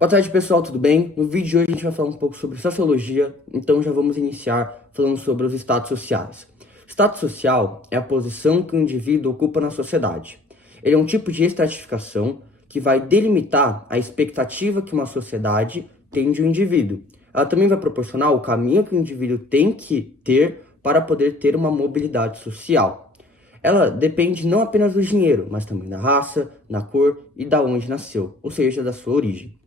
Boa tarde, pessoal, tudo bem? No vídeo de hoje a gente vai falar um pouco sobre sociologia, então já vamos iniciar falando sobre os status sociais. Status social é a posição que o indivíduo ocupa na sociedade. Ele é um tipo de estratificação que vai delimitar a expectativa que uma sociedade tem de um indivíduo. Ela também vai proporcionar o caminho que o indivíduo tem que ter para poder ter uma mobilidade social. Ela depende não apenas do dinheiro, mas também da raça, da cor e da onde nasceu, ou seja, da sua origem.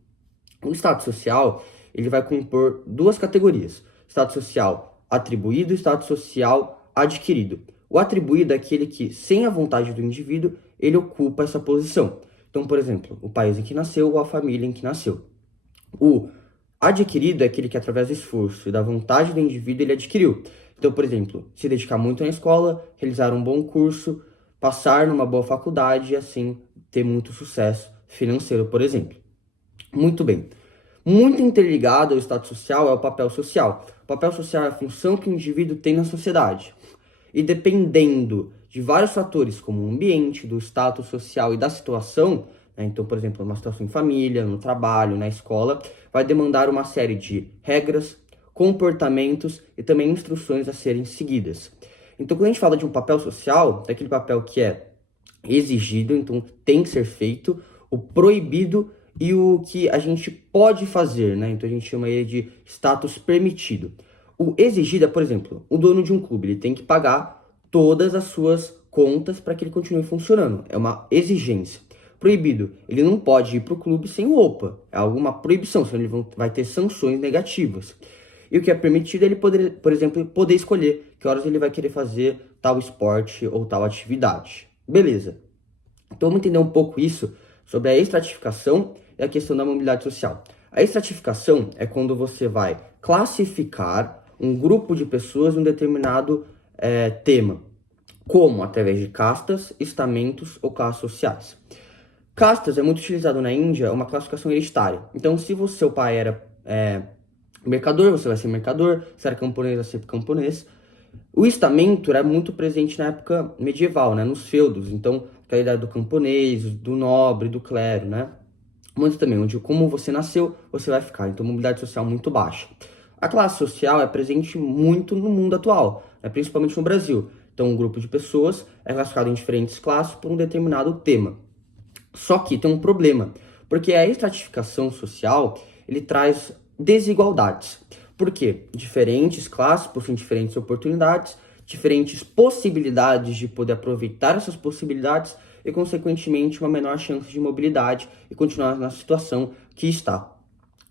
O status social, ele vai compor duas categorias: status social atribuído e status social adquirido. O atribuído é aquele que, sem a vontade do indivíduo, ele ocupa essa posição. Então, por exemplo, o país em que nasceu ou a família em que nasceu. O adquirido é aquele que, através do esforço e da vontade do indivíduo, ele adquiriu. Então, por exemplo, se dedicar muito na escola, realizar um bom curso, passar numa boa faculdade e assim ter muito sucesso financeiro, por exemplo. Muito bem. Muito interligado ao status social é o papel social. O papel social é a função que o indivíduo tem na sociedade. E dependendo de vários fatores, como o ambiente, do status social e da situação, né, então, por exemplo, uma situação em família, no trabalho, na escola, vai demandar uma série de regras, comportamentos e também instruções a serem seguidas. Então, quando a gente fala de um papel social, é aquele papel que é exigido, então tem que ser feito, o proibido e o que a gente pode fazer, né? Então a gente chama ele de status permitido. O exigido é, por exemplo, o dono de um clube, ele tem que pagar todas as suas contas para que ele continue funcionando. É uma exigência. Proibido, ele não pode ir para o clube sem o OPA. É alguma proibição, senão ele vai ter sanções negativas. E o que é permitido é ele poder, por exemplo, poder escolher que horas ele vai querer fazer tal esporte ou tal atividade. Beleza. Então vamos entender um pouco isso sobre a estratificação e a questão da mobilidade social. A estratificação é quando você vai classificar um grupo de pessoas em um determinado tema, como através de castas, estamentos ou classes sociais. Castas é muito utilizado na Índia, é uma classificação hereditária. Então, se o seu pai era mercador, você vai ser mercador, se era camponês, vai ser camponês. O estamento era muito presente na época medieval, né, nos feudos. Então, aquela ideia do camponês, do nobre, do clero, né? Muito também, onde como você nasceu, você vai ficar. Então, mobilidade social muito baixa. A classe social é presente muito no mundo atual, né, principalmente no Brasil. Então, um grupo de pessoas é classificado em diferentes classes por um determinado tema. Só que tem um problema, porque a estratificação social, ele traz desigualdades. Por quê? Diferentes classes possuem diferentes oportunidades, diferentes possibilidades de poder aproveitar essas possibilidades e, consequentemente, uma menor chance de mobilidade e continuar na situação que está.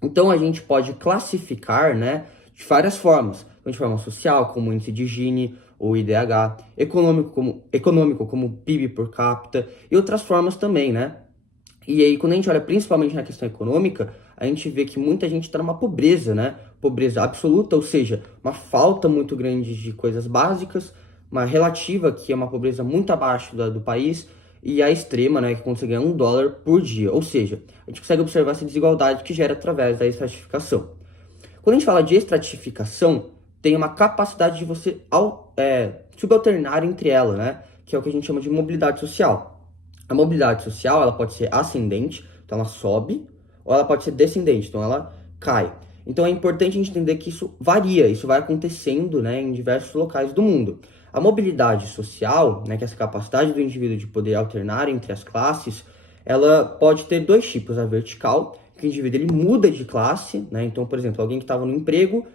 Então, a gente pode classificar, né, de várias formas. De forma social, como o índice de Gini ou IDH, econômico como PIB por capita, e outras formas também, né? E aí, quando a gente olha principalmente na questão econômica, a gente vê que muita gente está numa pobreza, né? Pobreza absoluta, ou seja, uma falta muito grande de coisas básicas, uma relativa, que é uma pobreza muito abaixo do país, e a extrema, né, que consegue ganhar $1 por dia. Ou seja, a gente consegue observar essa desigualdade que gera através da estratificação. Quando a gente fala de estratificação, tem uma capacidade de você subalternar entre ela, né? Que é o que a gente chama de mobilidade social. A mobilidade social, ela pode ser ascendente, então ela sobe, ou ela pode ser descendente, então ela cai. Então é importante a gente entender que isso varia, isso vai acontecendo, né, em diversos locais do mundo. A mobilidade social, né, que é essa capacidade do indivíduo de poder alternar entre as classes, ela pode ter dois tipos: a vertical, que o indivíduo ele muda de classe, né? Então, por exemplo, alguém que estava no emprego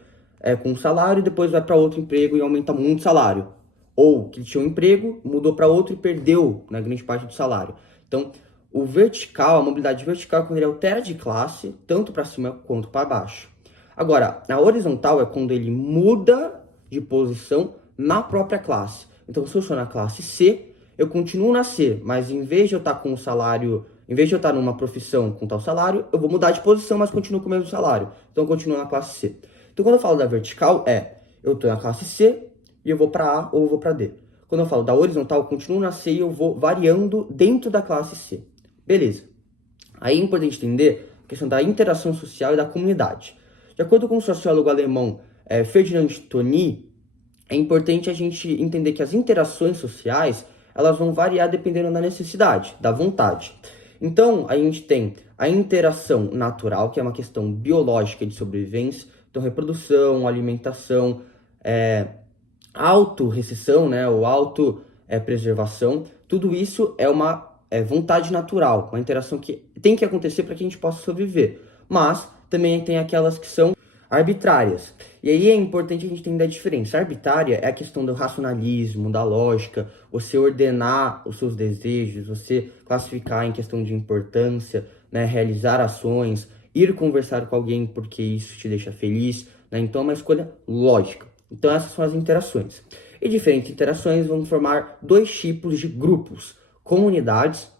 com um salário, depois vai para outro emprego e aumenta muito o salário. Ou que tinha um emprego, mudou para outro e perdeu, né, grande parte do salário. Então, o vertical, a mobilidade vertical é quando ele altera de classe, tanto para cima quanto para baixo. Agora, a horizontal é quando ele muda de posição na própria classe. Então, se eu sou na classe C, eu continuo na C, mas em vez de eu estar com o salário, em vez de eu estar numa profissão com tal salário, eu vou mudar de posição, mas continuo com o mesmo salário. Então, eu continuo na classe C. Então, quando eu falo da vertical, eu estou na classe C e eu vou para A ou eu vou para D. Quando eu falo da horizontal, eu continuo na C e eu vou variando dentro da classe C. Beleza. Aí é importante entender a questão da interação social e da comunidade. De acordo com o sociólogo alemão Ferdinand Tönnies, é importante a gente entender que as interações sociais, elas vão variar dependendo da necessidade, da vontade. Então, a gente tem a interação natural, que é uma questão biológica de sobrevivência, então reprodução, alimentação, autorrecessão, né, ou auto-preservação, tudo isso é uma vontade natural, uma interação que tem que acontecer para que a gente possa sobreviver. Mas também tem aquelas que são arbitrárias. E aí é importante a gente entender a diferença. A arbitrária é a questão do racionalismo, da lógica, você ordenar os seus desejos, você classificar em questão de importância, né, realizar ações, ir conversar com alguém porque isso te deixa feliz, né? Então é uma escolha lógica. Então essas são as interações. E diferentes interações vão formar dois tipos de grupos: comunidades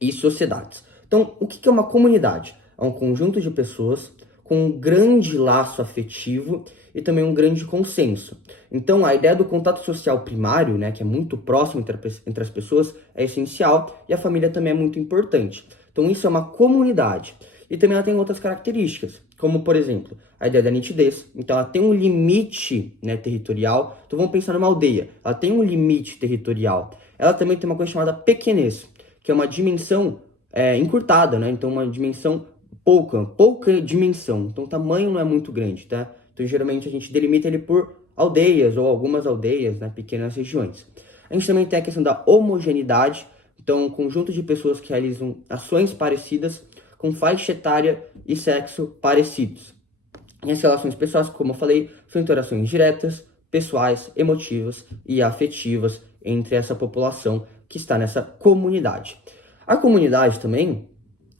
e sociedades. Então, o que é uma comunidade? É um conjunto de pessoas com um grande laço afetivo e também um grande consenso. Então, a ideia do contato social primário, né, que é muito próximo entre as pessoas, é essencial, e a família também é muito importante. Então, isso é uma comunidade. E também ela tem outras características, como, por exemplo, a ideia da nitidez. Então, ela tem um limite, né, territorial. Então, vamos pensar numa aldeia. Ela tem um limite territorial. Ela também tem uma coisa chamada pequenez, que é uma dimensão encurtada, né? Então, uma dimensão pouca dimensão. Então, o tamanho não é muito grande, tá? Então, geralmente, a gente delimita ele por aldeias ou algumas aldeias, né? Pequenas regiões. A gente também tem a questão da homogeneidade. Então, um conjunto de pessoas que realizam ações parecidas com faixa etária e sexo parecidos. E as relações pessoais, como eu falei, são interações diretas, pessoais, emotivas e afetivas entre essa população que está nessa comunidade. A comunidade também,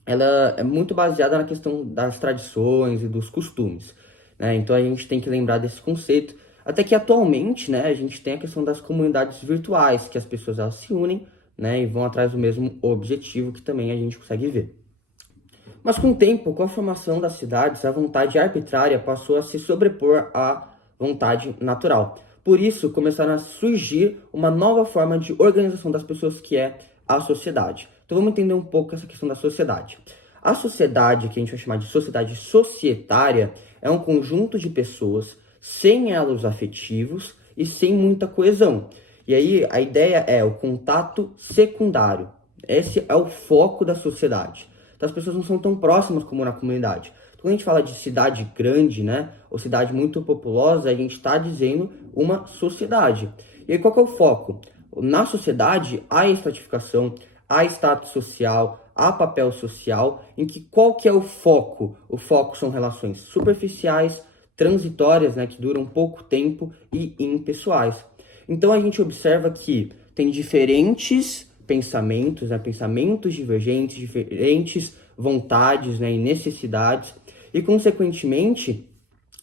ela é muito baseada na questão das tradições e dos costumes, né? Então a gente tem que lembrar desse conceito, até que atualmente, né, a gente tem a questão das comunidades virtuais, que as pessoas elas se unem, né, e vão atrás do mesmo objetivo, que também a gente consegue ver. Mas com o tempo, com a formação das cidades, a vontade arbitrária passou a se sobrepor à vontade natural. Por isso, começaram a surgir uma nova forma de organização das pessoas, que é a sociedade. Então vamos entender um pouco essa questão da sociedade. A sociedade, que a gente vai chamar de sociedade societária, é um conjunto de pessoas sem elos afetivos e sem muita coesão. E aí a ideia é o contato secundário. Esse é o foco da sociedade. Então as pessoas não são tão próximas como na comunidade. Então, quando a gente fala de cidade grande, né, ou cidade muito populosa, a gente está dizendo uma sociedade. E aí qual que é o foco? Na sociedade há estratificação, há status social, há papel social, em que qual que é o foco? O foco são relações superficiais, transitórias, né, que duram pouco tempo, e impessoais. Então a gente observa que tem diferentes pensamentos, né, pensamentos divergentes, diferentes vontades, né, e necessidades, e consequentemente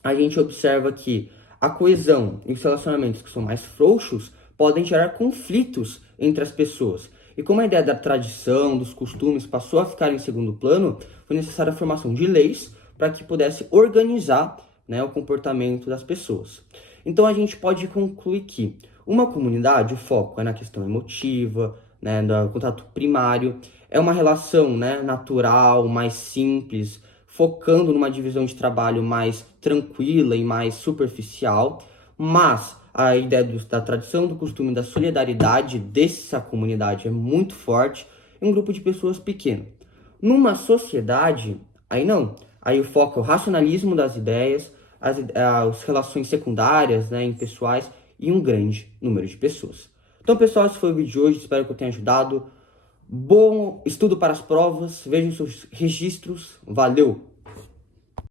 a gente observa que a coesão e os relacionamentos que são mais frouxos podem gerar conflitos entre as pessoas. E como a ideia da tradição, dos costumes passou a ficar em segundo plano, foi necessária a formação de leis para que pudesse organizar, né, o comportamento das pessoas. Então a gente pode concluir que uma comunidade, o foco é na questão emotiva, né, do contato primário, é uma relação, né, natural, mais simples, focando numa divisão de trabalho mais tranquila e mais superficial, mas a ideia da tradição, do costume, da solidariedade dessa comunidade é muito forte em um grupo de pessoas pequeno. Numa sociedade, aí não. Aí o foco é o racionalismo das ideias, as relações secundárias, né, impessoais, e um grande número de pessoas. Então, pessoal, esse foi o vídeo de hoje. Espero que eu tenha ajudado. Bom estudo para as provas. Vejam seus registros. Valeu!